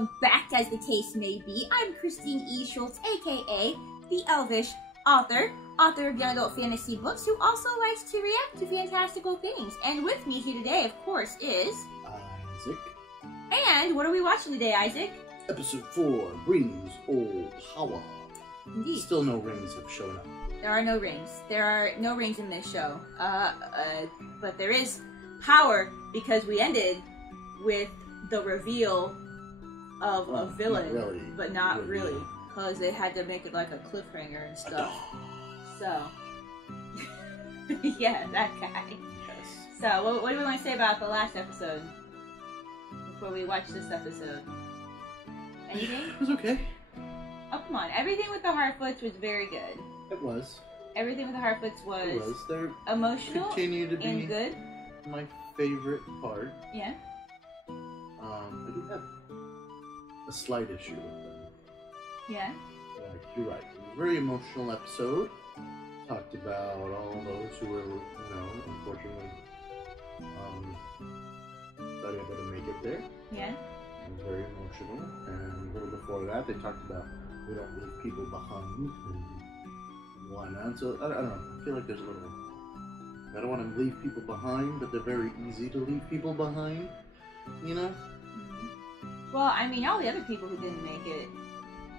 welcome back, as the case may be. I'm Christine E. Schulze, aka the Elvish author of Young Adult Fantasy Books, who also likes to react to fantastical things. And with me here today, of course, is... Isaac. And what are we watching today, Isaac? Episode 4, Rings of Power. Indeed. Still no rings have shown up. There are no rings. There are no rings in this show. But there is power, because we ended with the reveal of a villain, not really. but not really, because they had to make it like a cliffhanger and stuff. So, yeah, that guy. Yes. So, what do we want to say about the last episode before we watch this episode? Anything? It was okay. Oh, come on. Everything with the Harfoots was very good. It was. Everything with the Harfoots was They're emotional continue to be and good. My favorite part. Yeah. I do have a slight issue with them. Yeah. You're right. It was a very emotional episode. Talked about all those who were, unfortunately, not able to make it there. Yeah. It was very emotional. And a little before that, they talked about we don't leave people behind and whatnot. So I don't know. I feel like there's a little. I don't want to leave people behind, but they're very easy to leave people behind. You know. Well, I mean, all the other people who didn't make it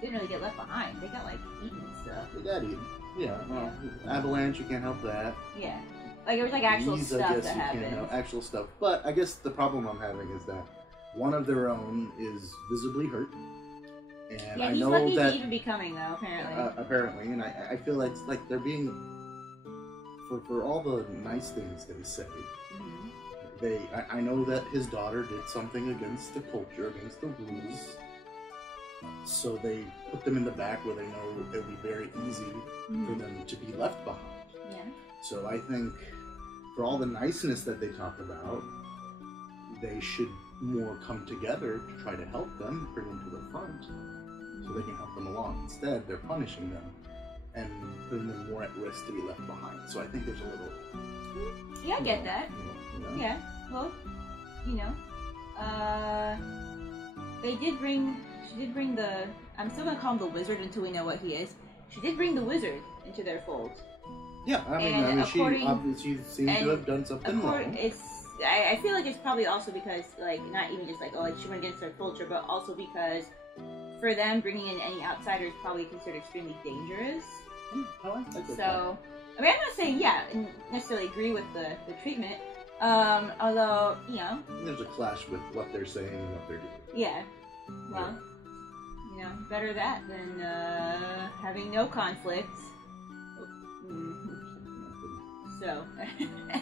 didn't really get left behind. They got, like, eaten and stuff. They got eaten. Yeah, well, avalanche, you can't help that. Yeah. Like, it was, like, actual Bees, stuff I guess that you happened. can't help actual stuff. But I guess the problem I'm having is that one of their own is visibly hurt. And Yeah, I he's know lucky that, to even be coming, though, apparently. Apparently, and I feel like they're being, for all the nice things they say, I know that his daughter did something against the culture, against the rules, so they put them in the back where they know it would be very easy for them to be left behind. Yeah. So I think for all the niceness that they talk about, they should more come together to try to help them, bring them to the front, so they can help them along. Instead, they're punishing them and putting them more at risk to be left behind. So I think there's a little... Yeah, I get that. Yeah, well, she did bring the, I'm still gonna call him the wizard until we know what he is. She did bring the wizard into their fold. Yeah, I mean she obviously seemed to have done something wrong. I feel like it's probably also because, like, not even just like, oh, like, she went against their culture, but also because for them, bringing in any outsider is probably considered extremely dangerous. I get that. So, I mean, I'm not saying, yeah, necessarily agree with the treatment, although, there's a clash with what they're saying and what they're doing. Yeah. Well, better that than having no conflict. So,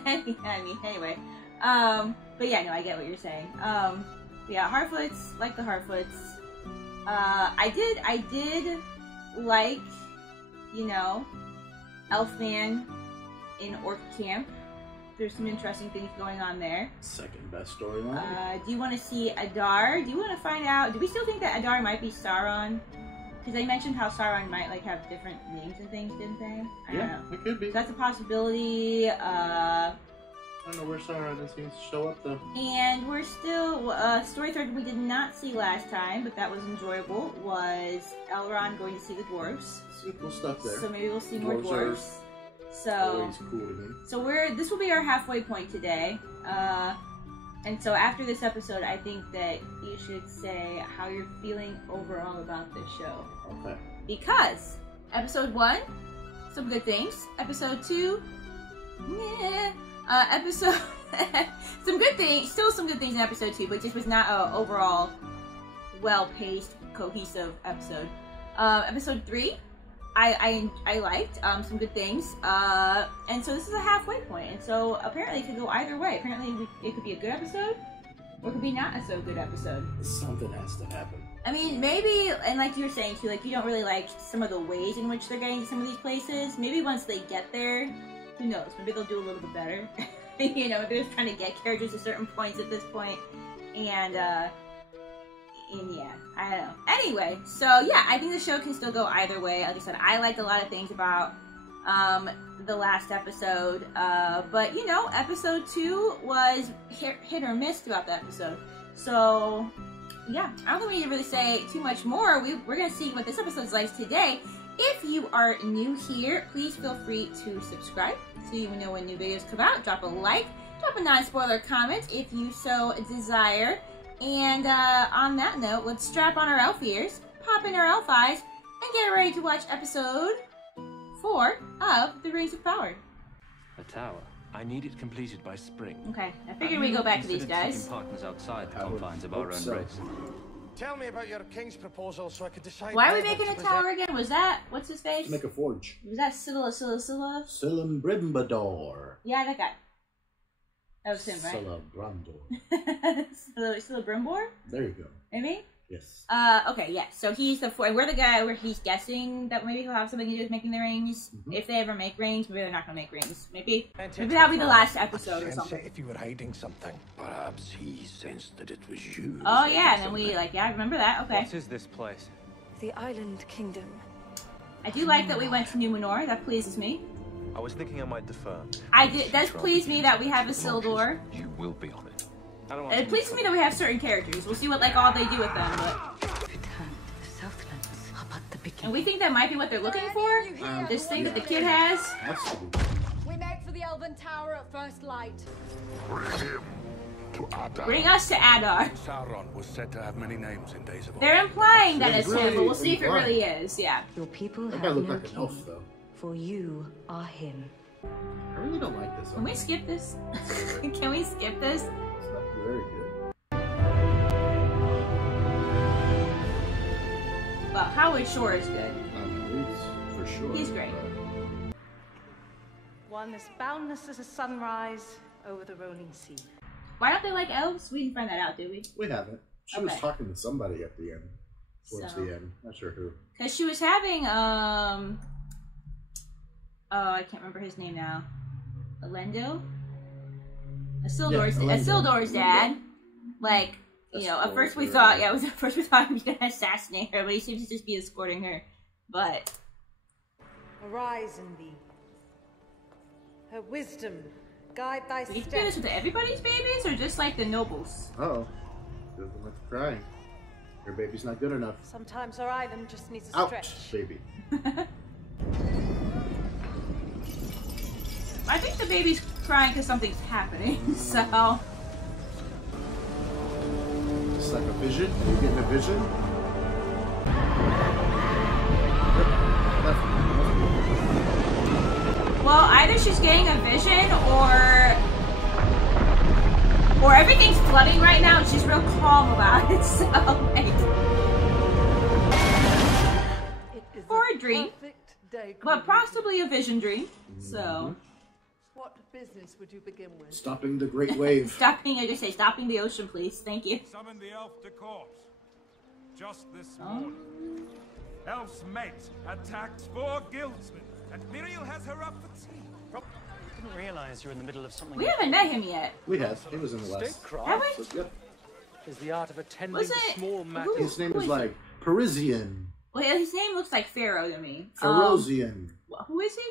I mean, anyway. But yeah, no, I get what you're saying. Yeah, Harfoots, like the Harfoots. I did like, Elfman in Orc Camp. There's some interesting things going on there. Second best storyline. Do you want to see Adar? Do you want to find out? Do we still think that Adar might be Sauron? Because they mentioned how Sauron might, like, have different names and things, didn't they? I don't know. It could be. So that's a possibility. I don't know where Sauron seems to show up, though. And we're still, story thread we did not see last time, but that was enjoyable, was Elrond going to see the dwarves. Some cool stuff there. So maybe we'll see more dwarves. So, always cool to me. So this will be our halfway point today. And so after this episode, I think that you should say how you're feeling overall about this show. Okay. Because episode 1, some good things. Episode 2, meh. Some good things, still some good things in episode 2, but just was not an overall well-paced, cohesive episode. Episode 3, I liked some good things, and so this is a halfway point, and so apparently it could go either way. Apparently it could be a good episode, or it could be not a so good episode. Something has to happen. I mean, maybe, and like you were saying too, like, you don't really like some of the ways in which they're getting to some of these places. Maybe once they get there, who knows, maybe they'll do a little bit better. Maybe they're just trying to get characters to certain points at this point, and yeah, I don't know. Anyway, so yeah, I think the show can still go either way. Like I said, I liked a lot of things about the last episode, but episode 2 was hit or miss throughout the episode. So, yeah, I don't think we need to really say too much more. We're going to see what this episode's like today. If you are new here, please feel free to subscribe so you know when new videos come out. Drop a like, drop a non-spoiler comment if you so desire. And on that note, let's strap on our elf ears, pop in our elf eyes, and get ready to watch episode 4 of The Rings of Power. A tower. I need it completed by spring. Okay, I figured we go back to these guys. Partners outside the confines of our own race. Tell me about your king's proposal so I could decide. Why are we making a tower again? Was that, what's his face? To make a forge. Was that Scylla? Celebrimbador. Yeah, that guy. That was him, right? Celebrandor. Celebrimbor? There you go. Maybe? Yes. Okay, yeah. So he's we're the guy where he's guessing that maybe he'll have something to do with making the rings. Mm-hmm. If they ever make rings, maybe they're not gonna make rings. Maybe that'll be the last episode or something. If you were hiding something, perhaps he sensed that it was you. Oh yeah, and then we I remember that. Okay. What is this place? The Island Kingdom. I do like that we went to Numenor. That pleases me. I was thinking I might defer. It does please me that we have a Sildor. You will be on it. It pleases me that we have certain characters. We'll see what all they do with them, but. And we think that might be what they're looking for. This thing that the kid has. We make for the Elven Tower at first light. Bring us to Adar. Sauron was said to have many names in days of old. They're implying that it's him, but we'll see if it really is. Yeah. Your people have That guy looked no like an elf, though. for you are him. I really don't like this. Can we skip this? Can we skip this? It's not very good. Well, Howard Shore is good. For sure. He's great. One as boundless as a sunrise over the rolling sea. Why don't they like elves? We didn't find that out, did we? We haven't. She was talking to somebody at the end. Towards So- the end. Not sure who. Because she was having, oh, I can't remember his name now. Elendo? Isildur's dad. Like, you know, at first we thought, he was gonna assassinate her, but he seems to just be escorting her. But Arise in thee. Her wisdom, guide thy we can do this steps. with everybody's babies, or just like the nobles? Uh-oh. Doesn't like crying. Your baby's not good enough. Sometimes our island just needs a Ouch, stretch. baby. I think the baby's crying because something's happening, so. Just like a vision? Are you getting a vision? Well, either she's getting a vision or everything's flooding right now and she's real calm about it, so like. Or a dream. But possibly a vision dream, so. What business would you begin with? Stopping the great wave. Stopping the ocean, please. Thank you. Summon the elf to court. Just this morning. Elf's mate attacks 4 guildsmen, and Miriel has her up for tea. I didn't realize you're in the middle of something. We haven't met him yet. We have. He was in the last. Have we? Yep. Is the art of attending to small matters. His name is like Parisian. Well, his name looks like Pharaoh to me. Ferocian. Who is he?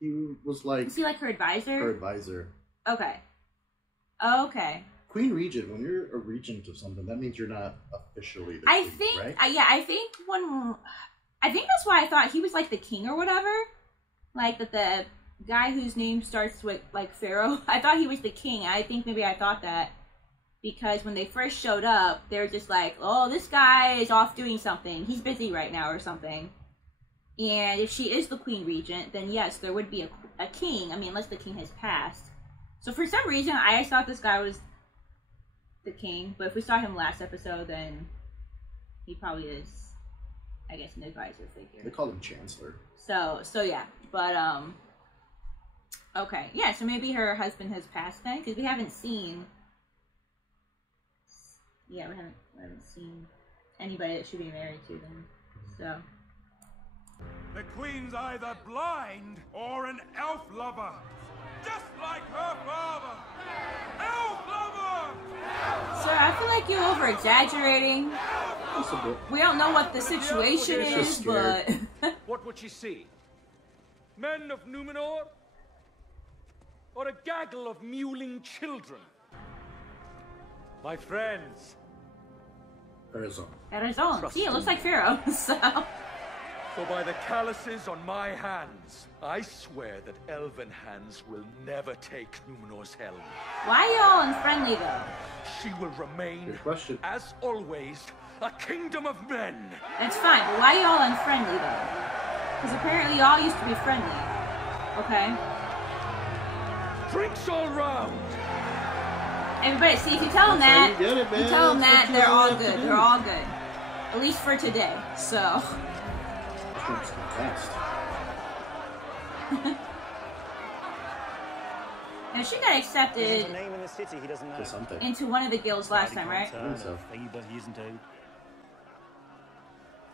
He was like. Is he like her advisor? Her advisor. Okay. Okay. Queen Regent. When you're a regent of something, that means you're not officially the I queen, think. right? I think that's why I thought he was like the king or whatever. Like that the guy whose name starts with like Pharaoh. I thought he was the king. I think maybe I thought that because when they first showed up, they were just like, "Oh, this guy is off doing something. He's busy right now or something." And if she is the Queen Regent, then yes, there would be a king. I mean, unless the king has passed. So for some reason, I just thought this guy was the king. But if we saw him last episode, then he probably is, I guess, an advisor figure. They call him Chancellor. So yeah. But, okay. Yeah, so maybe her husband has passed then? Because we haven't seen... Yeah, we haven't seen anybody that should be married to them. So... The queen's either blind or an elf lover. Just like her father. Elf lover! Sir, I feel like you're over-exaggerating. We don't know what the situation is, but... What would she see? Men of Numenor? Or a gaggle of mewling children? My friends, Arizona. See, it looks like Pharaoh, so... For by the calluses on my hands, I swear that elven hands will never take Numenor's helm. Why y'all unfriendly, though? She will remain, as always, a kingdom of men. That's fine, but why y'all unfriendly, though? Because apparently y'all used to be friendly. Okay? Drinks all round! Everybody, see, if you tell them that, you tell them that, they're all good. They're all good. At least for today, so... Now she got accepted into one of the guilds last time, right? I think so.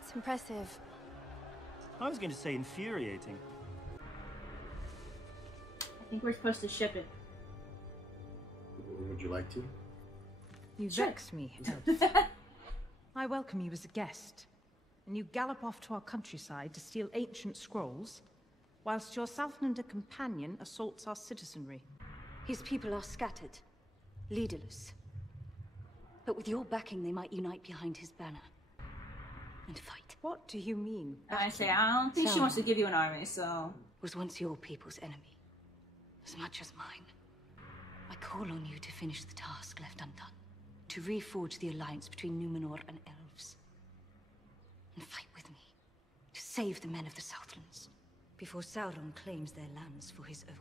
It's impressive. I was going to say infuriating. I think we're supposed to ship it. Would you like to? You vex me, Elf. I welcome you as a guest, and you gallop off to our countryside to steal ancient scrolls, whilst your Southlander companion assaults our citizenry. His people are scattered, leaderless. But with your backing, they might unite behind his banner and fight. What do you mean? I say, I don't think she wants to give you an army, so... Was once your people's enemy, as much as mine. I call on you to finish the task left undone, to reforge the alliance between Numenor and elves, and fight with me, to save the men of the Southlands, before Sauron claims their lands for his own.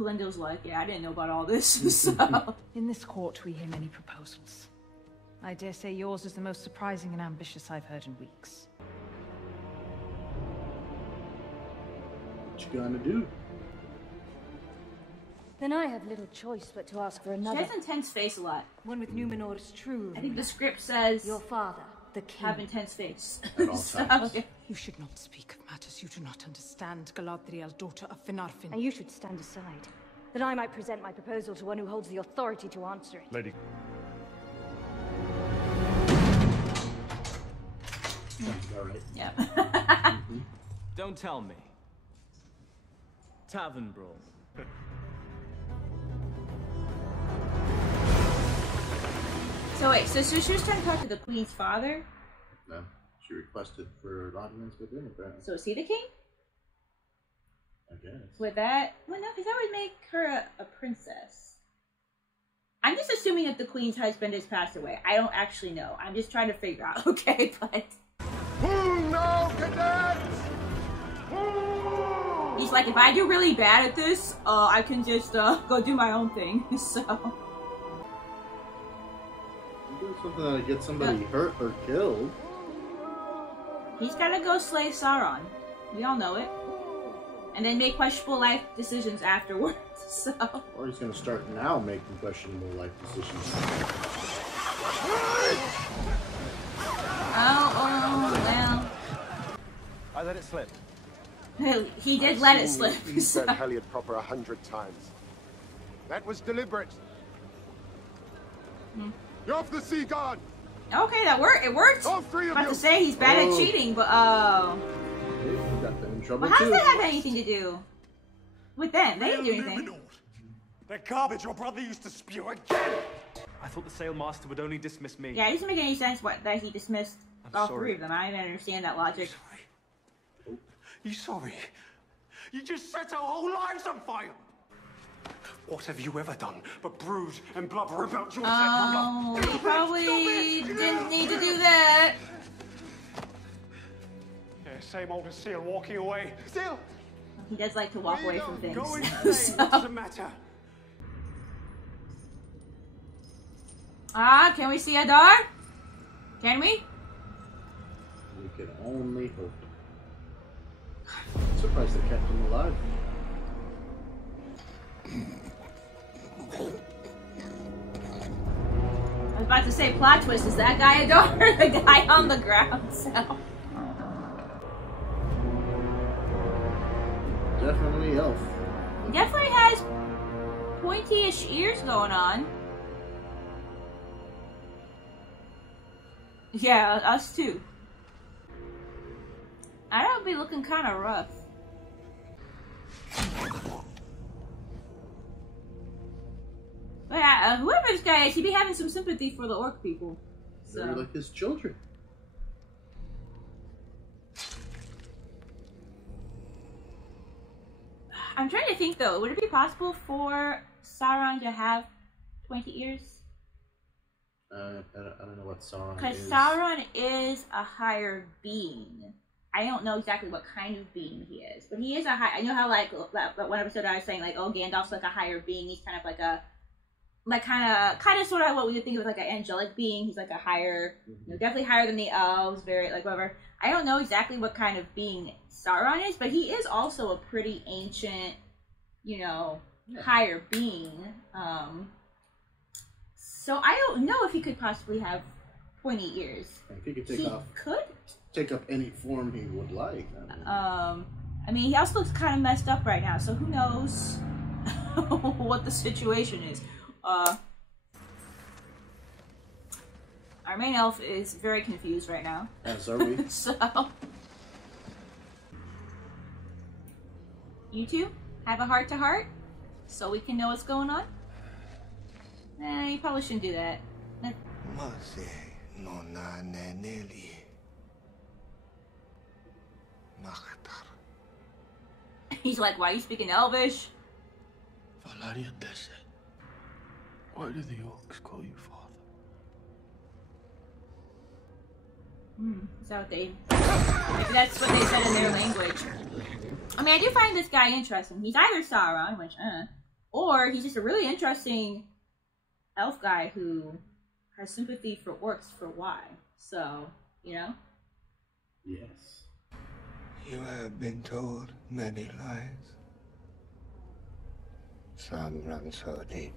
Lindo's like, yeah, I didn't know about all this, so... In this court, we hear many proposals. I dare say yours is the most surprising and ambitious I've heard in weeks. What you gonna do? Then I have little choice but to ask for another. She has intense face a lot. One with Numenor's true. I think the script says... Your father, the king. Have intense face. At all times. So, You should not speak of matters you do not understand, Galadriel, daughter of Finarfin. And you should stand aside, that I might present my proposal to one who holds the authority to answer it. Lady. Alright. yeah. Don't tell me. Tavern brawl. So wait, so she was trying to talk to the queen's father? No. She requested for an audience with him, apparently. So is he the king? I guess. With that? Well, no, because that would make her a princess. I'm just assuming that the queen's husband has passed away. I don't actually know. I'm just trying to figure out, okay? But... Who now, cadets? He's like, if I do really bad at this, I can just go do my own thing, so... You do something that'll get somebody hurt or killed. He's gotta go slay Sauron. We all know it. And then make questionable life decisions afterwards, so... Or he's gonna start now making questionable life decisions. Oh, well... I let it slip. He did let it slip. You said Heliod proper 100 times. That was deliberate. You're off the sea guard. Okay, that worked. It worked. All three of I was about to say he's bad at cheating, but You got them in trouble well, how does too. that have anything to do with them? They didn't do anything. That garbage your brother used to spew again. I thought the sailmaster would only dismiss me. Yeah, it doesn't make any sense that he dismissed all sorry. three of them. I didn't understand that logic. You sorry? You just set our whole lives on fire. What have you ever done but bruise and blubber about your Oh, he probably didn't need to do that. Yeah, same old as Seal walking away. Seal! He does like to walk away from things. Go insane. What does it matter? Can we see Adar? Can we? We can only hope. I'm surprised they kept him alive. I was about to say plot twist. Is that guy Adar or the guy on the ground? So. Definitely elf. He definitely has pointy-ish ears going on. Yeah, us too. I don't be looking kind of rough. But whoever this guy is, he'd be having some sympathy for the orc people. So. They're like his children. I'm trying to think though, would it be possible for Sauron to have 20 ears? I don't know what Sauron is. Because Sauron is a higher being. I don't know exactly what kind of being he is, but he is a high. I know how like that one episode I was saying like, oh, Gandalf's like a higher being. He's kind of like a, like kind of sort of what we would think of like an angelic being. He's like a higher, you know, definitely higher than the elves. Very like whatever. I don't know exactly what kind of being Sauron is, but he is also a pretty ancient, you know, higher being. So I don't know if he could possibly have pointy ears. If he could take up any form he would like. I mean, he also looks kind of messed up right now, so who knows what the situation is. Our main elf is very confused right now. As are we. So, you two have a heart-to-heart so we can know what's going on? You probably shouldn't do that. He's like, why are you speaking Elvish? Valarian Desert. Why do the orcs call you father? Is that what they... Maybe that's what they said in their language. I mean, I do find this guy interesting. He's either Sauron, which, or he's just a really interesting elf guy who has sympathy for orcs for why. So, you know? Yes. You have been told many lies. Some run so deep.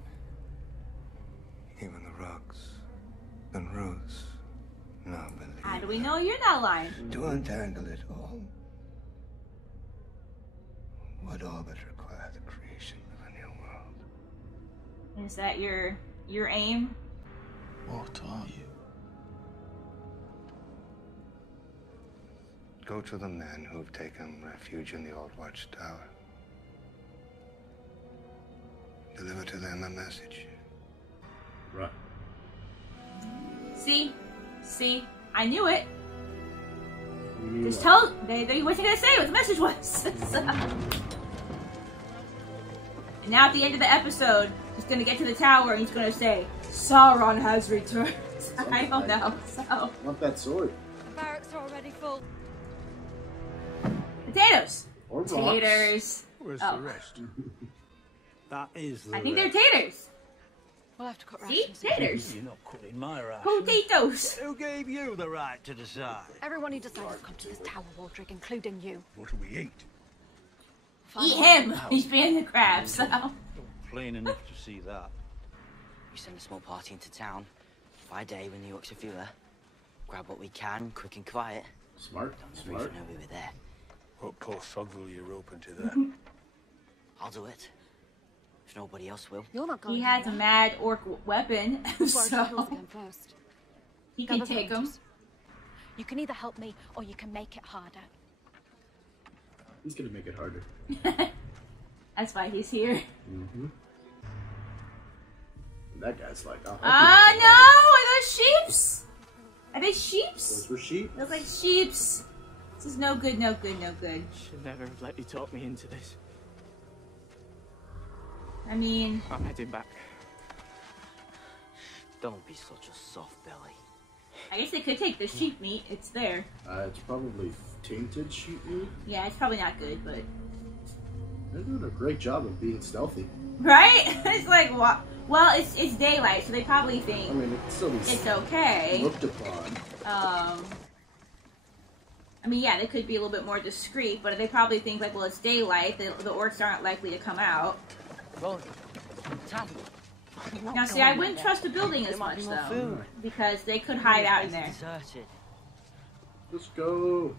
Even the rocks and roots now believe. How do we know you're not lying? To untangle it all would all but require the creation of a new world. Is that your aim? What are you? Go to the men who've taken refuge in the old watchtower. Deliver to them a message. Right. See? I knew it. Just tell they wasn't gonna say what the message was. So. And now at the end of the episode, he's gonna get to the tower and he's gonna say, Sauron has returned. I don't know. So I want that sword. The barracks are already full. Potatoes. Or rocks. Taters. Where's the rest? That is the I think they're taters. We'll have to cut See? rations. Taters. You're not cutting my ration. Potatoes. Who gave you the right to decide? Everyone who decides to come to this tower, Waldrick, including you. What do we eat? Eat him. He's being the crab, so. Plain enough to see that. We send a small party into town. By day, when the orcs are fewer, grab what we can, quick and quiet. Smart. Don't even know we were there. What poor Fogville you're open to that? I'll do it. If nobody else will. You're not going. He has a mad orc weapon, so first. he can take them. You can either help me or you can make it harder. He's gonna make it harder. That's why he's here. Mm-hmm. And that guy's like, no! Are those sheeps? Are they sheeps? Those were sheep. Those like sheeps. This is no good, no good, no good. Should never have let you talk me into this. I mean... I'm heading back. Don't be such a soft belly. I guess they could take the sheep meat. It's there. It's probably tainted sheep meat. Yeah, it's probably not good, but... They're doing a great job of being stealthy. Right? It's like, what? Well, it's daylight, so they probably think... I mean, it still be it's okay. Looked upon. I mean, yeah, they could be a little bit more discreet, but they probably think, like, well, it's daylight. The orcs aren't likely to come out. Now, see, I wouldn't trust the building as much, though, because they could hide out in there. Let's go.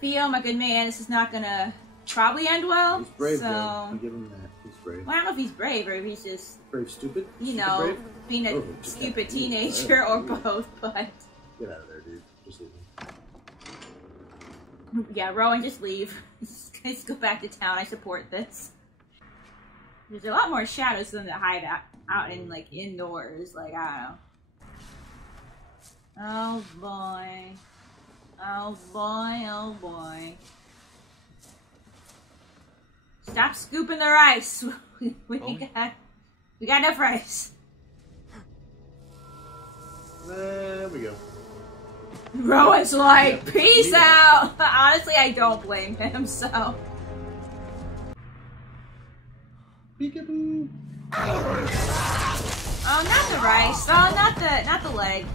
Theo, my good man, this is not gonna probably end well. He's brave, so... though. I'll give him that. He's brave. Well, I don't know if he's brave or if he's just... Brave, stupid? You Stupid, know, brave? being a stupid teenager or both, but... Get out of there, dude. Just leave him. Yeah, Rowan, just leave. Just go back to town. I support this. There's a lot more shadows than to hide out in, like, indoors. Like, I don't know. Oh, boy. Oh, boy. Oh, boy. Stop scooping the rice. we got enough rice. There we go. Rowan's like, peace out. Honestly, I don't blame him, so. Peekaboo. Oh, not the rice. Oh, not the leg.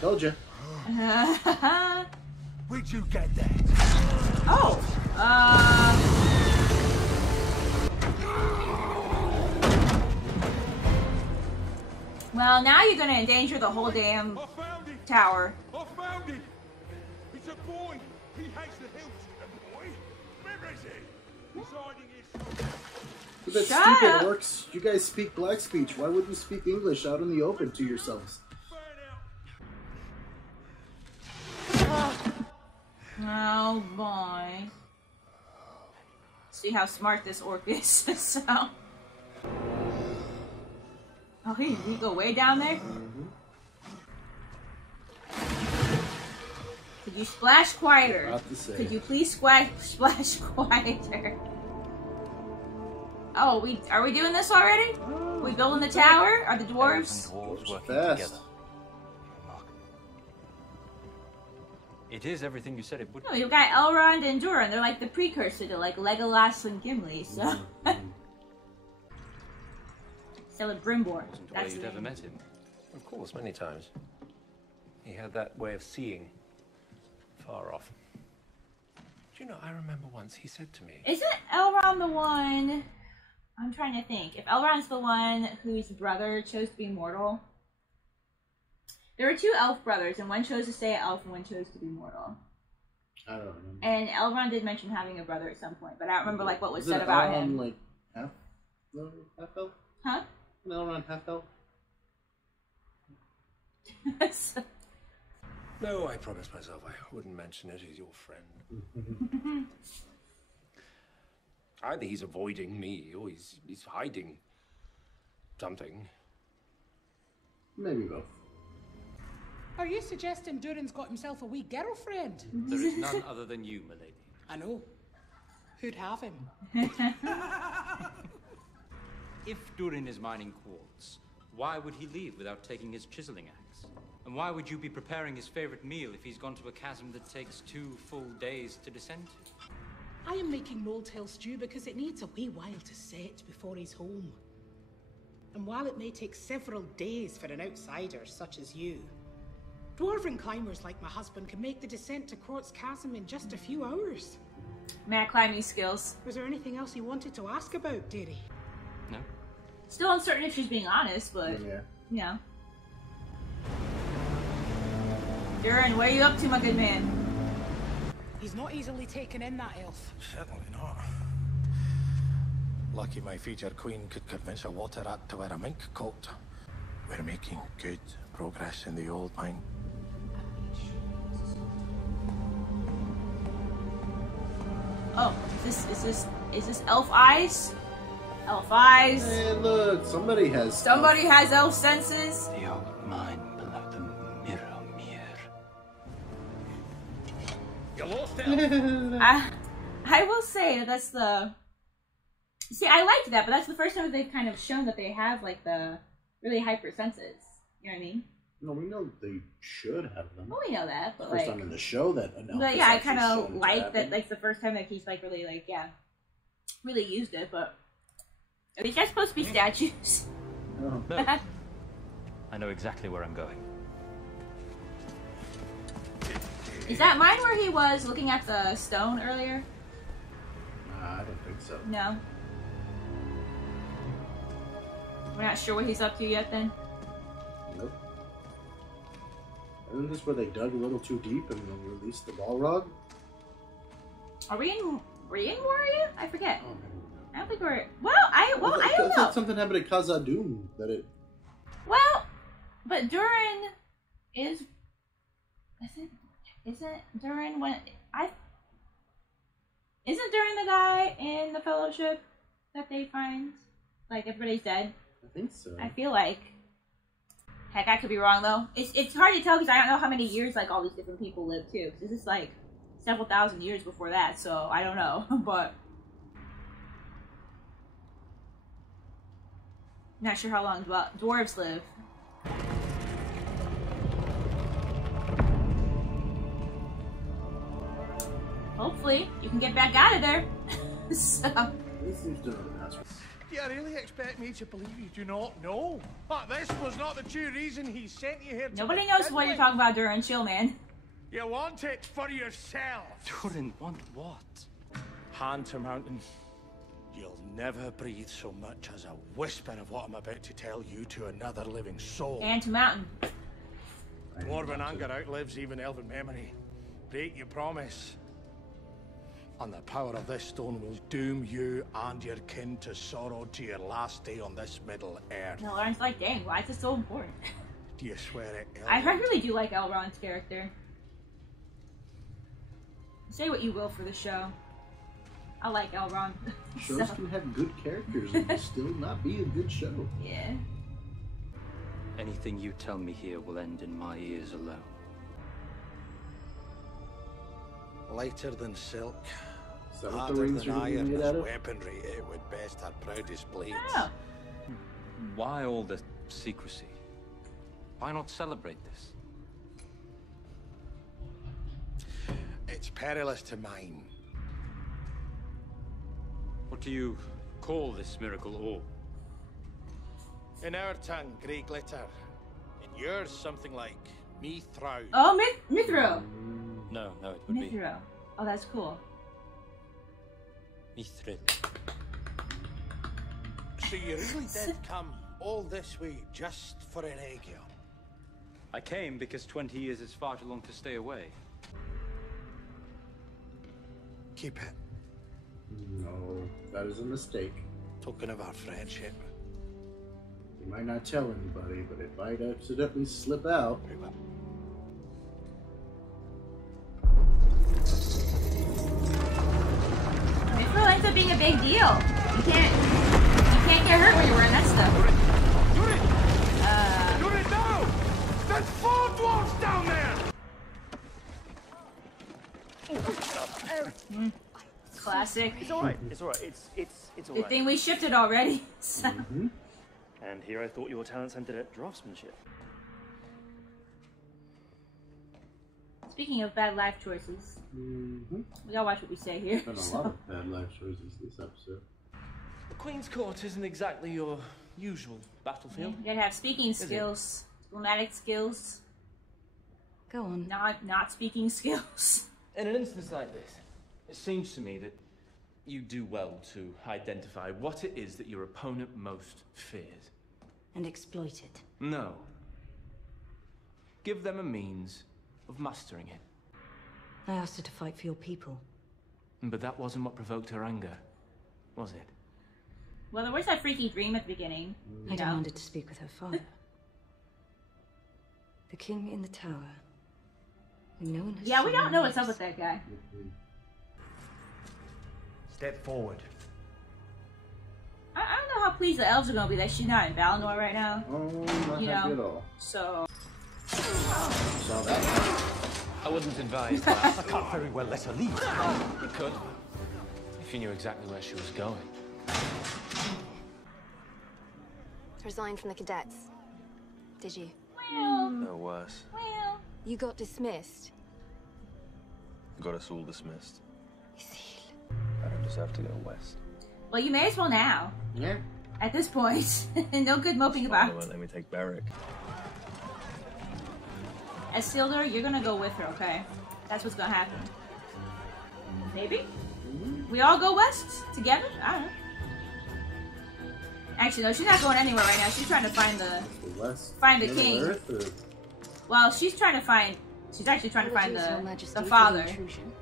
Told you. Where'd you get that? Oh. Well, now you're gonna endanger the whole damn tower. I found him. It's a boy. He hates the hills. A boy. Where is he? He's hiding his. But that's stupid, orcs. You guys speak black speech. Why wouldn't you speak English out in the open to yourselves? Oh boy. See how smart this orc is, so. Oh, he go way down there? Could you splash quieter? Could you please splash quieter? Oh, are we doing this already? Are we building the tower? Are the dwarves? Working together. It is everything you said it would be. No, you've got Elrond and Durin. They're like the precursor to like Legolas and Gimli, so. Celebrimbor. That's you'd ever met him. Of course, many times. He had that way of seeing far off. Do you know, I remember once he said to me... Isn't Elrond the one... I'm trying to think. If Elrond's the one whose brother chose to be mortal... There were two elf brothers, and one chose to stay elf and one chose to be mortal. I don't remember. And Elrond did mention having a brother at some point, but I don't remember like what was said about him. Like half elf? Huh? Elrond half elf? No, I promised myself I wouldn't mention it. He's your friend. Either he's avoiding me, or he's hiding something. Maybe both. Are you suggesting Durin's got himself a wee girlfriend? There is none other than you, milady. I know. Who'd have him? If Durin is mining quartz, why would he leave without taking his chiseling axe? And why would you be preparing his favorite meal if he's gone to a chasm that takes 2 full days to descend to? I am making Moldtail stew because it needs a wee while to set before he's home. And while it may take several days for an outsider such as you, dwarven climbers like my husband can make the descent to Quartz Chasm in just a few hours. Mad climbing skills. Was there anything else you wanted to ask about, dearie? No. Still uncertain if she's being honest, but yeah. Durin, what are you up to, my good man? He's not easily taken in, that elf. Certainly not. Lucky my future queen could convince a water rat to wear a mink coat. We're making good progress in the old mine. Oh, is this elf eyes? Elf eyes. Hey, look, somebody has elf senses. The old mine below the mirror. You lost it. I will say that's the. See, I liked that, but that's the first time they've kind of shown that they have like the really hyper senses. You know what I mean? No, we know they should have them. Well, we know that, but First like. time in the show that an elf. But yeah, I kind of of like that. Like the first time that he's like really like really used it. But are these guys supposed to be statues? No. No. I know exactly where I'm going. Is that mine where he was looking at the stone earlier? Nah, I don't think so. No. We're not sure what he's up to yet then? Nope. Isn't this where they dug a little too deep and then released the Balrog? Are we in Warrior? I forget. Oh, I don't think we're... I don't know. thought something happened at Khazad-dûm that it... Well, but Durin is... Is it Durin when... Isn't Durin the guy in the Fellowship that they find? Like, everybody's dead? I think so. I feel like. Heck, I could be wrong, though. It's hard to tell because I don't know how many years, like, all these different people live, too. Because this is, like, several thousand years before that, so I don't know. But not sure how long dwarves live. Hopefully, you can get back out of there. So. This seems to know the password. Do you really expect me to believe you do not know? But this was not the true reason he sent you here to Nobody knows what you're talking about, Durin. Chill, man. You want it for yourself. Durin, want what? Hand to mountain. You'll never breathe so much as a whisper of what I'm about to tell you to another living soul. And to mountain. Dwarven anger outlives even elven memory. Break your promise. And the power of this stone will doom you and your kin to sorrow to your last day on this Middle Earth. No, Lauren's like, dang, why is this so important? Do you swear it, Elrond? I really do like Elrond's character. Say what you will for the show. I like Elrond. Shows can have good characters and still not be a good show. Yeah. Anything you tell me here will end in my ears alone. Lighter than silk, Is that what the harder rings than are gonna be iron made as out of? weaponry, it would best our proudest blades. Oh. Why all the secrecy? Why not celebrate this? It's perilous to mine. What do you call this miracle ore? In our tongue, grey glitter. In yours, something like mithril. Oh, Mithril. No, it would be Mithril. Oh, that's cool. mithril. So you really did come all this way just for an egg yolk? I came because 20 years is far too long to stay away. Keep it. No, that is a mistake. Token of our friendship. You might not tell anybody, but it might accidentally slip out. Mithril ends up being a big deal. You can't get hurt when you're wearing that stuff. Durin, no! There's 4 dwarfs down there! Classic. It's all right. It's all right. It's all Good right. thing we shipped it already. So. And here I thought your talents ended at draftsmanship. Speaking of bad life choices, we gotta watch what we say here. Been a lot of bad life choices this episode. The Queen's Court isn't exactly your usual battlefield. You gotta have speaking skills, diplomatic skills. Go on. Not speaking skills. In an instance like this, it seems to me that you do well to identify what it is that your opponent most fears. And exploit it. No. Give them a means of mastering it. I asked her to fight for your people. But that wasn't what provoked her anger, was it? Well, there was that freaky dream at the beginning. I demanded to speak with her father. The king in the tower. No one has Yeah, we seen don't know him what's up yet. with that guy. Step forward. I don't know how pleased the elves are gonna be that she's not in Valinor right now. Oh, not You happy know, at all. So. Saw that. I wouldn't advise that. I can't very well let her leave. You could, if you knew exactly where she was going. Resigned from the cadets. Did you? Well. No worse. Well. You got dismissed. Got us all dismissed. I don't deserve to go west. Well, you may as well now. Yeah. At this point, no good moping about. Let me take Beric. Isildur, you're gonna go with her, okay? That's what's gonna happen. Maybe? We all go west together? I don't know. Actually, no, she's not going anywhere right now. She's trying to find the king. Earth, or... Well, she's actually trying to find Apologies, Your Majesty, the for father. intrusion.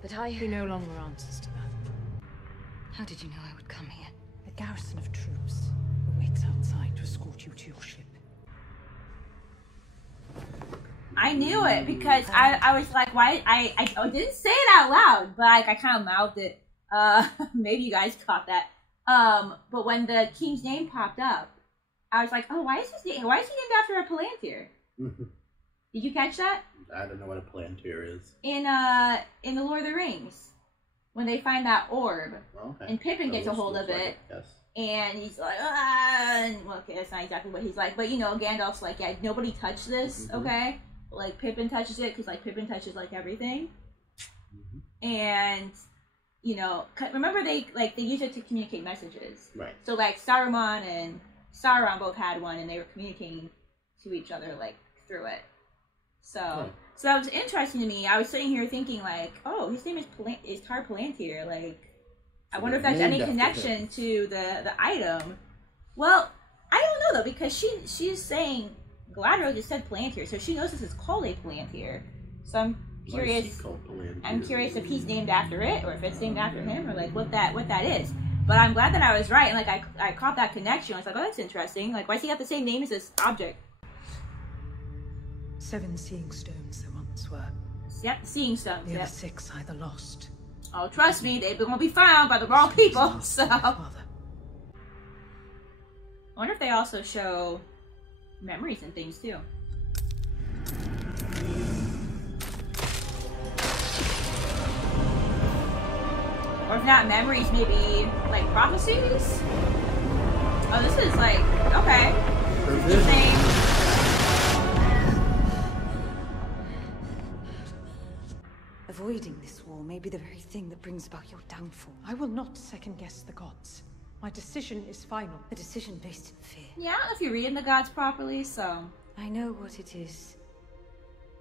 But He no longer answers to that. How did you know I would come here? A garrison of troops awaits outside to escort you to your ship. I I knew it because I was like, why? I didn't say it out loud, but I kind of mouthed it. Maybe you guys caught that. But when the king's name popped up, I was like, oh, why is he named after a Palantir? Did you catch that? I don't know what a Palantir is. In the Lord of the Rings, when they find that orb, and Pippin gets a hold of it, and he's like, and, well, okay, that's not exactly what he's like, but you know, Gandalf's like, yeah, nobody touched this, okay? But, like, Pippin touches it, because, like, Pippin touches, like, everything. And, you know, remember they use it to communicate messages. Right. So, like, Saruman and Sauron both had one, and they were communicating to each other, like, through it. So that was interesting to me. I was sitting here thinking, like, oh, his name is Tar Palantir. Like, I wonder if that's any connection to the item. Well, I don't know, though, because she's saying, Galadriel just said Palantir, so she knows this is called a Palantir. So I'm curious. I'm curious if he's named after it, or if it's named after him, or, like, what that is. But I'm glad that I was right, and, like, I caught that connection. I was like, oh, that's interesting. Like, why does he have the same name as this object? 7 seeing stones there once were. Yep, seeing stones. The other 6 either lost. Oh, trust me, they're gonna be found by the wrong people. So, I wonder if they also show memories and things too. Or if not memories, maybe like prophecies. Oh, this is like okay. It's the same. Avoiding this war may be the very thing that brings about your downfall. I will not second-guess the gods. My decision is final. A decision based in fear. Yeah, I don't know if you're reading the gods properly, so... I know what it is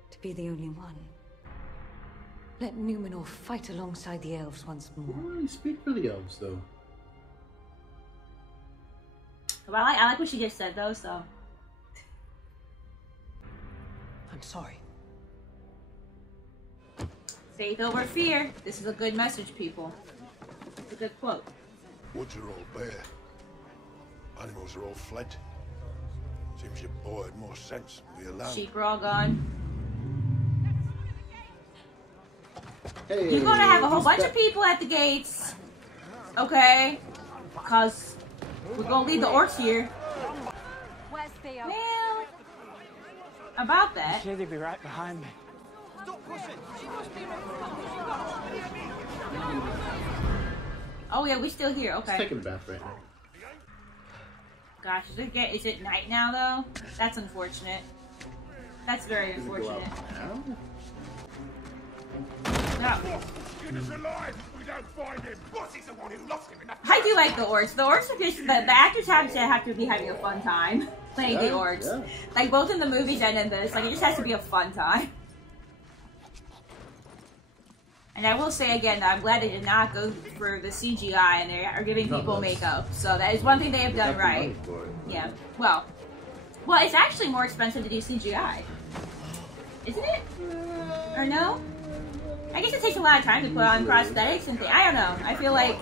to be the only one. Let Numenor fight alongside the elves once more. Why don't you speak for the elves, though? Well, I like what she just said, though, so... I'm sorry. Faith over fear. This is a good message, people. It's a good quote. Woods are all bare. Animals are all fled. Seems your boy had more sense than we allowed. Sheep are all gone. Hey, You're gonna have a whole bunch of people at the gates. Okay? Because we're gonna leave the orcs here. Well, about that. Say they'd be right behind me. Oh yeah, we're still here. Okay. He's taking a bath right now. Gosh, is it night now though? That's unfortunate. That's very unfortunate. I do like the orcs. The orcs are just the actors have to be having a fun time playing the orcs. Yeah. Like both in the movies and in this. Like it just has to be a fun time. And I will say again that I'm glad they did not go for the CGI and they are giving people makeup. So that is one thing they have done right. Yeah. Well, it's actually more expensive to do CGI. Isn't it? Or no? I guess it takes a lot of time to put on prosthetics and things. I don't know. I feel like...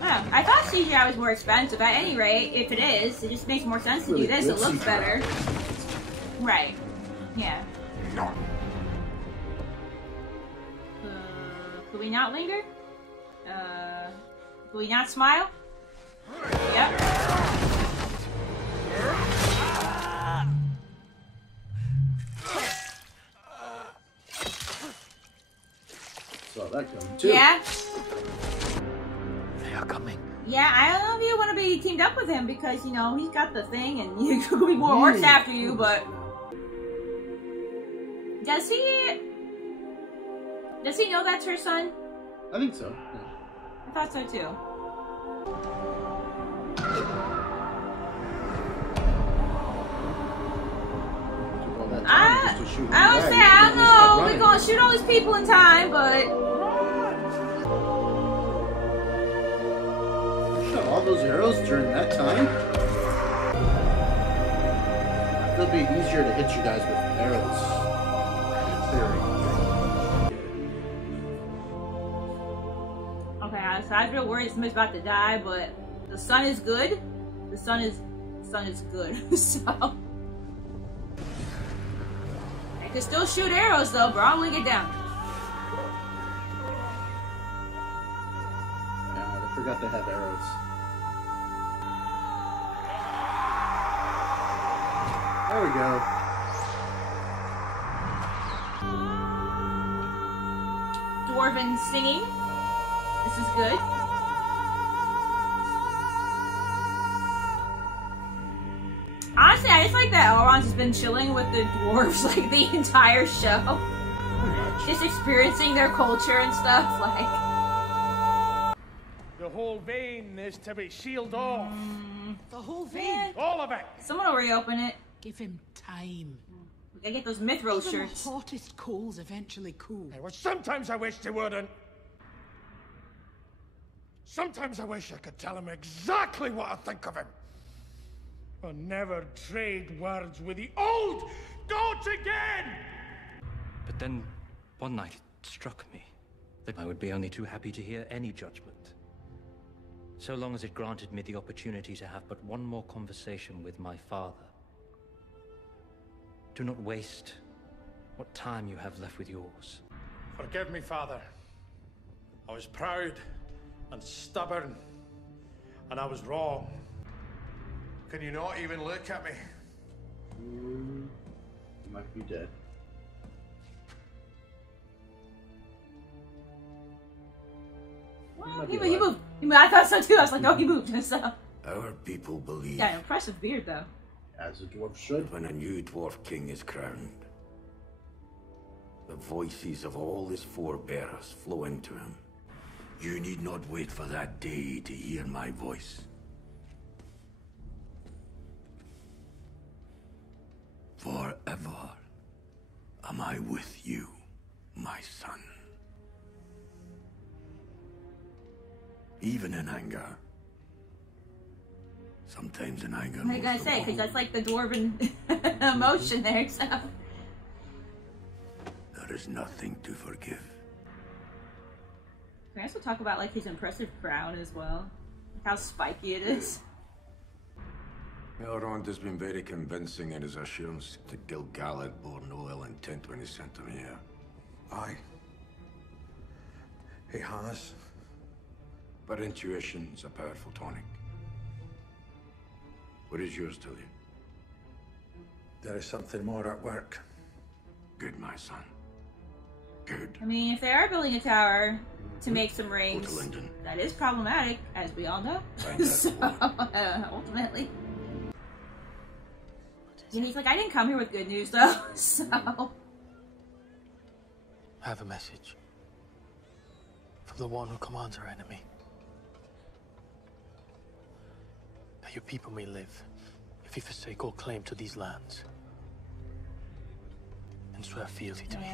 I thought CGI was more expensive. At any rate, if it is, it just makes more sense to do this. It looks better. Right. Yeah. Could we not linger? Could we not smile? Yep. Saw that coming too. Yeah. They are coming. Yeah, I don't know if you want to be teamed up with him because, you know, he's got the thing and you could be more orcs after you, but... Does he know that's her son? I think so. Yeah. I thought so too. I don't say, I don't know. We're gonna shoot all these people in time, but... Shot all those arrows during that time? It'll be easier to hit you guys with arrows. Okay, so I was real worried somebody's about to die, but the sun is good. The sun is good, so... can still shoot arrows though, bro. We get down. Yeah, I forgot to have arrows. There we go. Dwarven singing. This is good. Honestly, I just like that Elrond's just been chilling with the dwarves like the entire show. Just experiencing their culture and stuff, like. The whole vein is to be sealed off. The whole vein? Yeah. All of it! Someone will reopen it. Give him time. We gotta get those Mithril Even shirts. the hottest coals eventually cool. Well, sometimes I wish they wouldn't. Sometimes I wish I could tell him exactly what I think of him. I'll never trade words with the old goat again! But then, one night, it struck me that I would be only too happy to hear any judgment. So long as it granted me the opportunity to have but one more conversation with my father. Do not waste what time you have left with yours. Forgive me, Father. I was proud and stubborn, and I was wrong. Can you not even look at me? You might be dead. Well, he moved. I thought so too. I was like, no, he moved. So. Our people believe. Got an impressive beard, though. As a dwarf should. When a new dwarf king is crowned, the voices of all his forebears flow into him. You need not wait for that day to hear my voice. Forever am I with you, my son. Even in anger. Sometimes in anger. What are you gonna say? Because that's like the dwarven emotion there, so. There is nothing to forgive. Can I also talk about like his impressive crown as well? How spiky it is. Elrond has been very convincing in his assurance that Gil-galad bore no ill intent when he sent him here. Aye. He has. But intuition's a powerful tonic. What is yours tell you? There is something more at work. Good, my son. Good. I mean, if they are building a tower to make some rings, that is problematic, as we all know. So, ultimately. And he's like, I didn't come here with good news, though, so... I have a message. From the one who commands our enemy. That your people may live, if you forsake all claim to these lands. And swear fealty to me.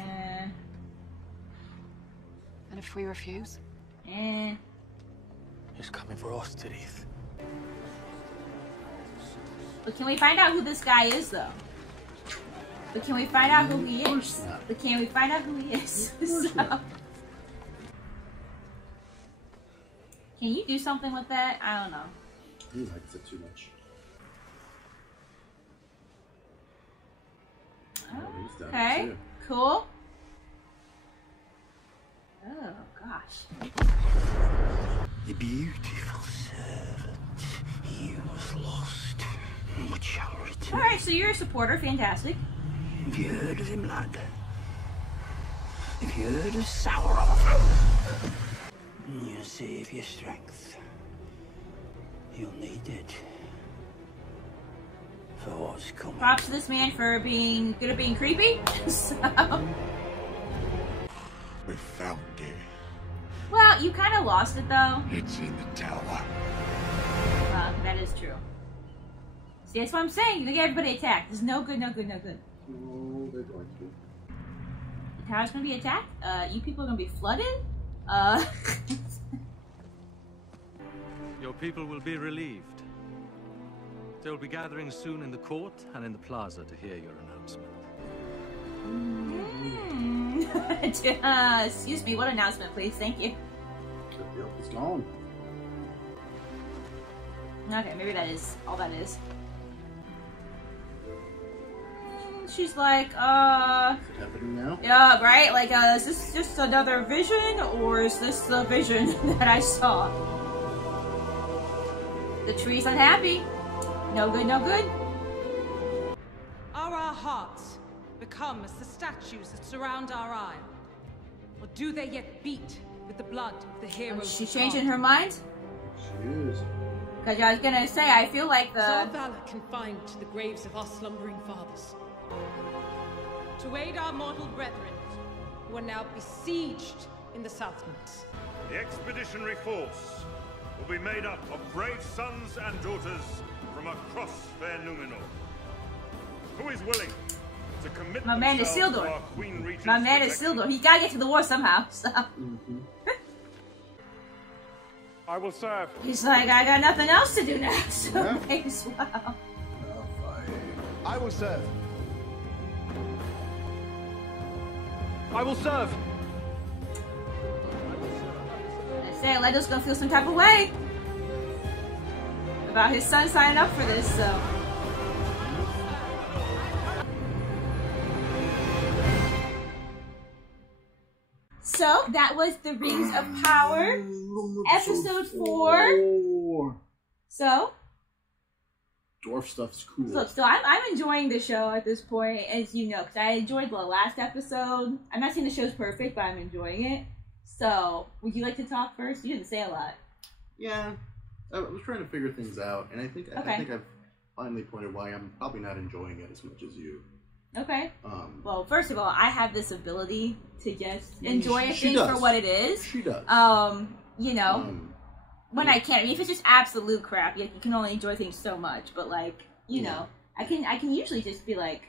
And if we refuse? He's coming for Osterith. But can we find out who this guy is, though? But can we find out who he is? But can we find out who he is? So... Can you do something with that? I don't know. He likes it too much. Okay, cool. Oh, gosh. The beautiful servant. He was lost, but shall return. Alright, so you're a supporter. Fantastic. Have you heard of him, lad? Have you heard of Sauron? You save your strength. You'll need it. For what's coming. Props to this man for being good at being creepy. So... We found it. Well, you kind of lost it, though. It's in the tower. That is true. See, that's what I'm saying. You get everybody attacked. There's no good, no good, no good. Oh, they're going to. The tower's gonna be attacked? You people are gonna be flooded? Your people will be relieved. They will be gathering soon in the court and in the plaza to hear your announcement. Excuse me, what announcement, please? Thank you. The elf is gone. Okay, maybe that is all that is. she's like, What's happening now? yeah, right? Like, is this just another vision, or is this the vision that I saw? The tree's unhappy. No good, no good. Are our hearts become as the statues that surround our isle? Or do they yet beat with the blood of the heroes? Is she changing her mind? She is. Because I was gonna say, I feel like Is our valor confined to the graves of our slumbering fathers? To aid our mortal brethren, who are now besieged in the Southlands. The expeditionary force will be made up of brave sons and daughters from across fair Numenor. Who is willing to commit My man is themselves to Sildor. our Queen Regent's My man is protection? Sildor. He gotta get to the war somehow, so. I will serve. He's like, I got nothing else to do now, so may as well. I will serve. I will serve. I say, Ledo's gonna feel some type of way about his son signing up for this, so. So, that was The Rings of Power, episode 4. So, Dwarf stuff's cool. look, so I'm enjoying the show at this point, as you know, because I enjoyed the last episode. I'm not saying the show's perfect, but I'm enjoying it. So, would you like to talk first? You didn't say a lot. Yeah, I was trying to figure things out, and I think I've finally pointed why I'm probably not enjoying it as much as you. Okay. Well, first of all, I have this ability to just enjoy a she thing does. for what it is. She does. You know, when I can. I mean, if it's just absolute crap, you can only enjoy things so much. But like, you know, I can usually just be like,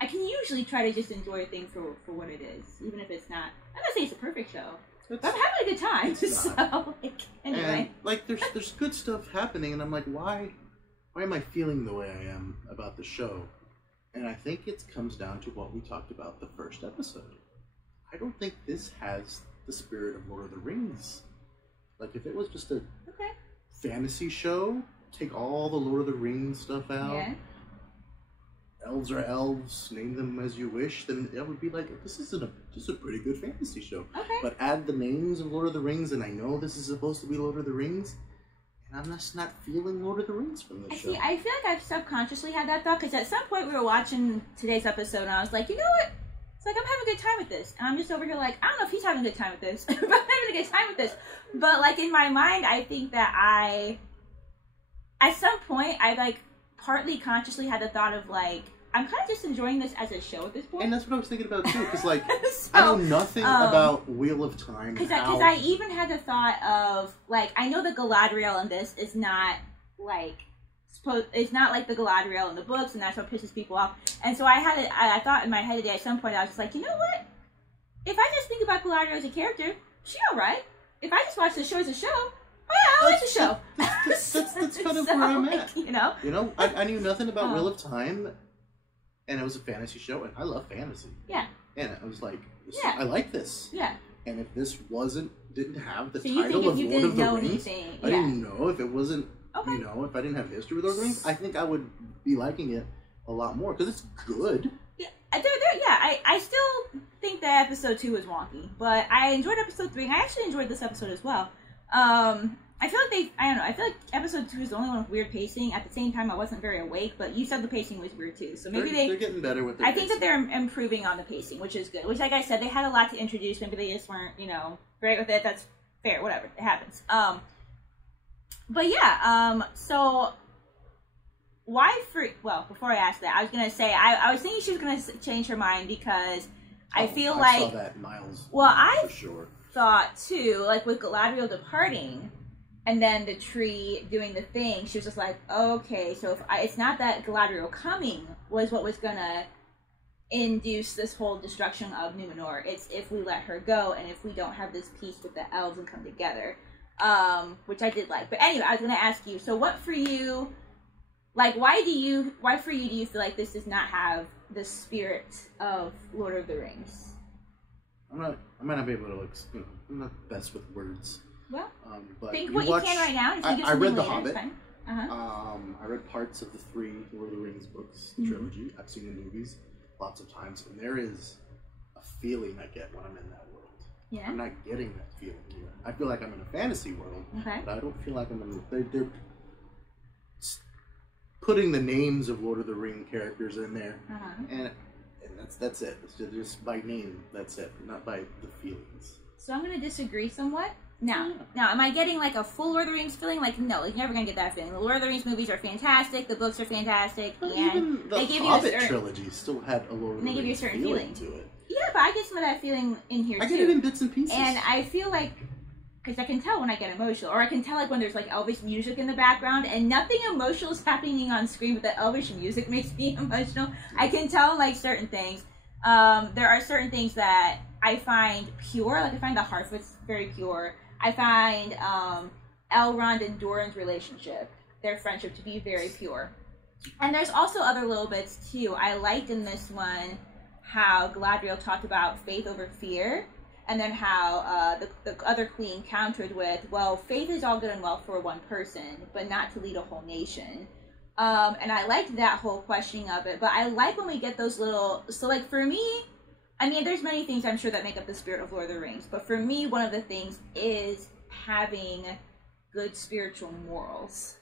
I can usually try to just enjoy a thing for what it is, even if it's not. I'm not saying it's a perfect show. But I'm having a good time. So, like, anyway. And, like, there's good stuff happening, and I'm like, why am I feeling the way I am about the show? And I think it comes down to what we talked about the first episode. I don't think this has the spirit of Lord of the Rings. Like, if it was just a fantasy show, take all the Lord of the Rings stuff out. Yeah. Elves are elves, name them as you wish, then it would be like, this is a pretty good fantasy show. Okay. But add the names of Lord of the Rings, and I know this is supposed to be Lord of the Rings, and I'm just not feeling Lord of the Rings from this show. See, I feel like I've subconsciously had that thought, because at some point we were watching today's episode, and I was like, you know what? It's like, I'm having a good time with this. And I'm just over here like, I don't know if he's having a good time with this, but I'm having a good time with this. But, like, in my mind, I think that at some point, I, like, partly consciously had the thought of, like, I'm kind of just enjoying this as a show at this point. And that's what I was thinking about, too, because, like, I know nothing about Wheel of Time. Because I even had the thought of, like, I know the Galadriel in this is not, like, it's not like the Galadriel in the books, and that's what pisses people off. And so I thought in my head today, at some point, I was just like, you know what? If I just think about Galadriel as a character, she's alright. If I just watch the show as a show, oh yeah, I like the show. That's kind of where I'm at. You know? You know, I knew nothing about Wheel of Time, and it was a fantasy show, and I love fantasy. Yeah. And I was like, Yeah. I like this. Yeah. And if this didn't have the So you title think of if you Lord of didn't the know Rings, anything, I didn't know if it wasn't, Okay. you know, if I didn't have history with Lord of the Rings, I think I would be liking it a lot more, because it's good. Yeah, I still think that episode 2 was wonky, but I enjoyed episode 3, and I actually enjoyed this episode as well. I feel like I feel like episode 2 is the only one with weird pacing. At the same time, I wasn't very awake, but you said the pacing was weird too, so maybe they're getting better with their I think that they're improving on the pacing, which is good. Which, like I said, they had a lot to introduce. Maybe they just weren't, you know, great with it. That's fair. Whatever, it happens. But yeah, so why well, before I ask that, I was gonna say I was thinking she was gonna change her mind because I feel I saw that miles. Well, I for sure. thought too, like with Galadriel departing, and then the tree doing the thing, she was just like, okay, so if it's not that Galadriel coming was what was gonna induce this whole destruction of Numenor. It's if we let her go, and if we don't have this peace with the elves and come together. Which I did like. But anyway, I was gonna ask you, so what for you, like, why for you do you feel like this does not have the spirit of Lord of the Rings? I might not be able to, like, you know, I'm not the best with words. Well, but think what you can right now. If you get I read something The later, Hobbit. it's fine. I read parts of the 3 Lord of the Rings books, the trilogy. I've seen the movies. lots of times, and there is a feeling I get when I'm in that world. Yeah. I'm not getting that feeling here. I feel like I'm in a fantasy world, okay. but I don't feel like I'm in. They're putting the names of Lord of the Ring characters in there, and that's it. It's just by name. That's it, not by the feelings. So I'm going to disagree somewhat. Now, am I getting like a full Lord of the Rings feeling? Like, no, you're never going to get that feeling. The Lord of the Rings movies are fantastic. The books are fantastic. But and even the they give Hobbit you a certain trilogy still had a Lord of the Rings they give you a certain feeling feeling to it. Yeah, but I get some of that feeling in here too. I get it in bits and pieces. And I feel like, because I can tell when I get emotional, or I can tell like when there's like Elvish music in the background, and nothing emotional is happening on screen, but the Elvish music makes me emotional. I can tell like certain things. There are certain things that I find pure, like I find the Harfoots very pure. I find Elrond and Doran's relationship, their friendship, to be very pure. And there's also other little bits too. I liked in this one how Galadriel talked about faith over fear, and then how the other queen countered with, well, faith is all good and well for one person, but not to lead a whole nation. And I liked that whole questioning of it, but I like when we get those little, so like for me, I mean, there's many things I'm sure that make up the spirit of Lord of the Rings, but for me, one of the things is having good spiritual morals.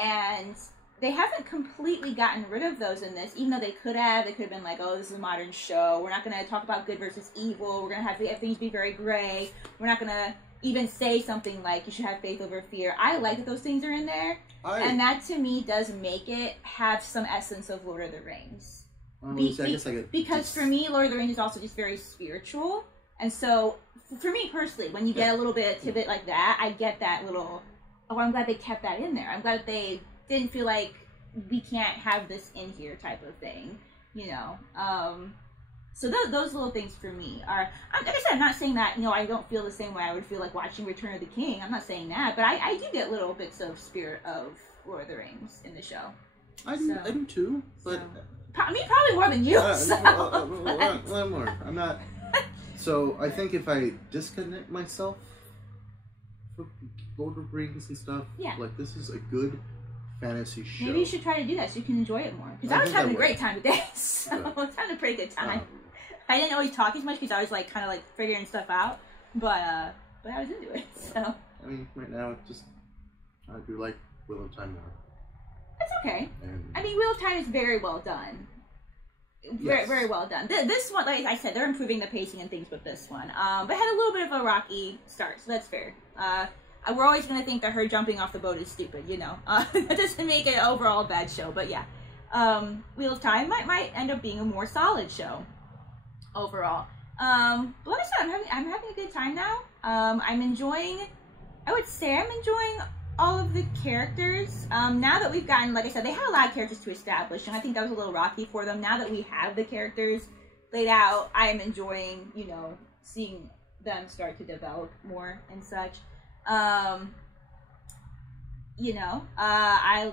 And they haven't completely gotten rid of those in this, even though they could have. They could have been like, oh, this is a modern show. We're not going to talk about good versus evil. We're going to have things be very gray. We're not going to even say something like you should have faith over fear. I like that those things are in there. And that, to me, does make it have some essence of Lord of the Rings. Because for me, Lord of the Rings is also just very spiritual. And so, for me personally, when you get a little bit of tidbit like that, I get that little, oh, I'm glad they kept that in there. I'm glad that they didn't feel like we can't have this in here type of thing, you know. So those little things for me are, like I said, I'm not saying that, you know, I don't feel the same way I would feel like watching Return of the King. I'm not saying that, but I do get little bits of spirit of Lord of the Rings in the show. I do too, but... I mean, probably more than you. More. I'm not... So, I think if I disconnect myself from Lord of the Rings and stuff, like, this is a good fantasy show. Maybe you should try to do that so you can enjoy it more. Because I was having a great time today, so I was having a pretty good time. I didn't always talk as much because I was, like, kind of, like, figuring stuff out, but I was into it, so... I mean, right now, I do like Wheel of Time now. That's okay. I mean, Wheel of Time is very well done. Very, very well done. This one, like I said, they're improving the pacing and things with this one. But had a little bit of a rocky start, so that's fair. We're always going to think that her jumping off the boat is stupid, you know. That doesn't make it overall a bad show, but yeah. Wheel of Time might end up being a more solid show overall. But like I said, I'm having a good time now. I'm enjoying all of the characters. Now that we've gotten, like I said, they had a lot of characters to establish, and I think that was a little rocky for them. Now that we have the characters laid out, I am enjoying, you know, seeing them start to develop more and such. You know, I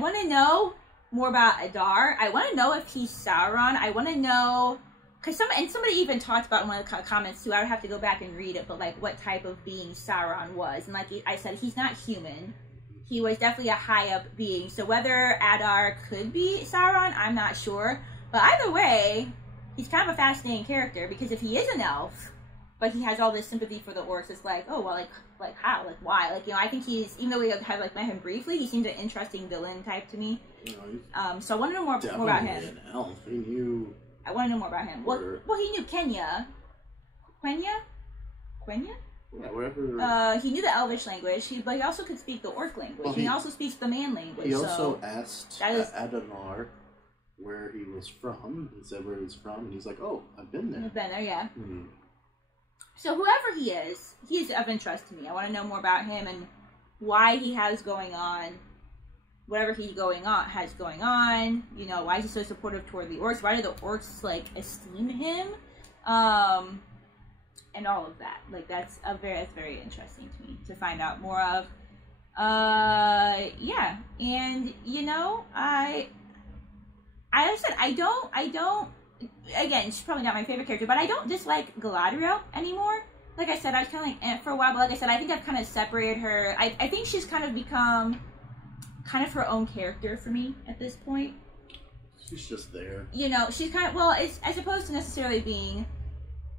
want to know more about Adar. I want to know if he's Sauron. I want to know, because somebody even talked about in one of the comments too. I would have to go back and read it, but like what type of being Sauron was. And like I said, he's not human. He was definitely a high up being. So whether Adar could be Sauron, I'm not sure. But either way, he's kind of a fascinating character, because if he is an elf, but he has all this sympathy for the orcs, it's like, oh, well, like how? Like, why? Like, you know, I think he's, even though we have like met him briefly, he seems an interesting villain type to me. You know, so I want to know more about him. An elf. He knew... I want to know more about him. Well, he knew Quenya. Yeah, wherever. He knew the Elvish language, but he also could speak the Orc language. Well, he also speaks the Man language. He also asked Adonar where he was from. He said where he was from, and he's like, "Oh, I've been there." I've been there, yeah. Mm-hmm. So whoever he is of interest to me. I want to know more about him and why he has going on. Whatever he's has going on, you know, why is he so supportive toward the orcs? Why do the orcs like esteem him? And all of that. Like that's very interesting to me to find out more of. Yeah, and you know, I said I don't. Again, she's probably not my favorite character, but I don't dislike Galadriel anymore. Like I said, I was kind of like for a while, but like I said, I think I've kind of separated her. I think she's kind of become kind of her own character for me at this point. She's just there. You know, she's kind of, well, it's, as opposed to necessarily being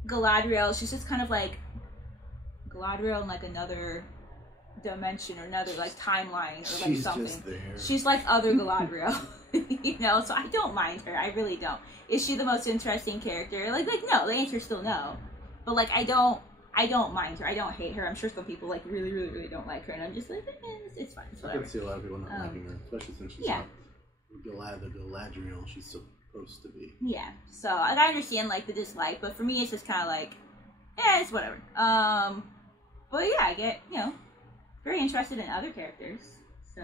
Galadriel, she's just kind of like Galadriel in like another dimension or another like timeline or like something. Just there. She's like other Galadriel. You know, so I don't mind her. I really don't. Is she the most interesting character? Like no, the answer is still no. But like I don't mind her. I don't hate her. I'm sure some people like really don't like her, and I'm just like, it's fine. It's I can see a lot of people not liking her, especially since she's not the Galadriel she's supposed to be. Yeah. So like, I understand like the dislike, but for me it's just kind of like, it's whatever. But yeah, I get, you know, very interested in other characters. So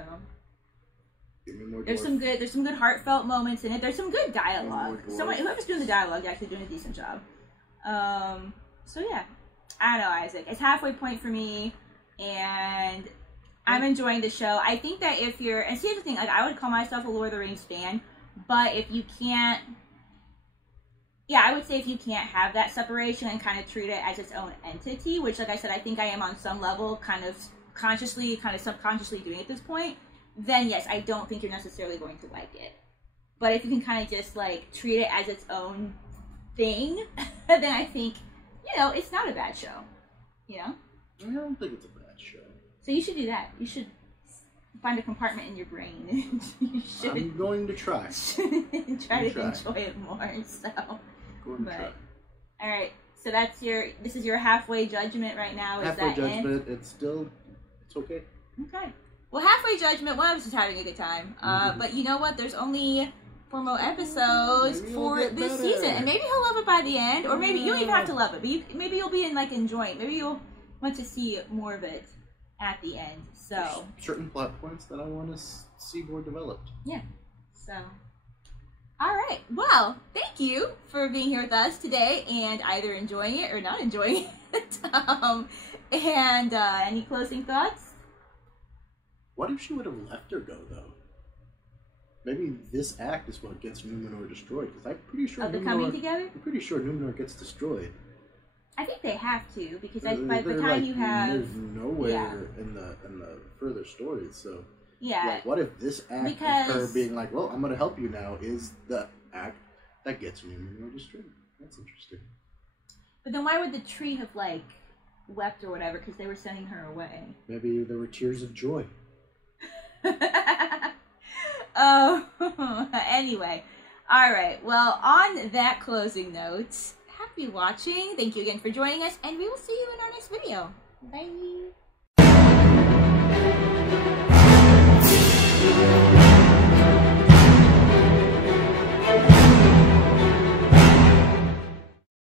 there's some good heartfelt moments in it. There's some good dialogue. Whoever's doing the dialogue is actually doing a decent job. So yeah, I don't know, Isaac. It's halfway point for me, and I'm enjoying the show. I think that if you're, and see the thing, like I would call myself a Lord of the Rings fan, but if you can't, yeah, I would say if you can't have that separation and kind of treat it as its own entity, which like I said, I think I am on some level, kind of consciously, kind of subconsciously doing at this point, then yes, I don't think you're necessarily going to like it. But if you can kind of just like treat it as its own thing, then I think, you know, it's not a bad show. You know? I don't think it's a bad show. So you should do that. You should find a compartment in your brain. You should. I'm going to try. try to enjoy it more. So. Going to try. All right. So that's this is your halfway judgment right now. Is halfway that judgment. It's okay. Okay. Well, halfway judgment. One of us is having a good time. But you know what? There's only 4 more episodes for this season, and maybe he'll love it by the end, or maybe you don't even have to love it, but maybe you'll be in like enjoying. Maybe you'll want to see more of it at the end. So there's certain plot points that I want to see more developed. Yeah. So. All right. Well, thank you for being here with us today and either enjoying it or not enjoying it. And any closing thoughts? What if she would have let her go, though? Maybe this act is what gets Numenor destroyed, because I'm pretty sure coming together? I'm pretty sure Numenor gets destroyed. I think they have to, because by the time you have... There's nowhere in the further stories, so... Yeah. Like, what if this act of her being like, well, I'm going to help you now, is the act that gets Numenor destroyed? That's interesting. But then why would the tree have, like, wept or whatever, because they were sending her away? Maybe there were tears of joy. Anyway. Alright, well, on that closing note, happy watching. Thank you again for joining us, and we will see you in our next video. Bye!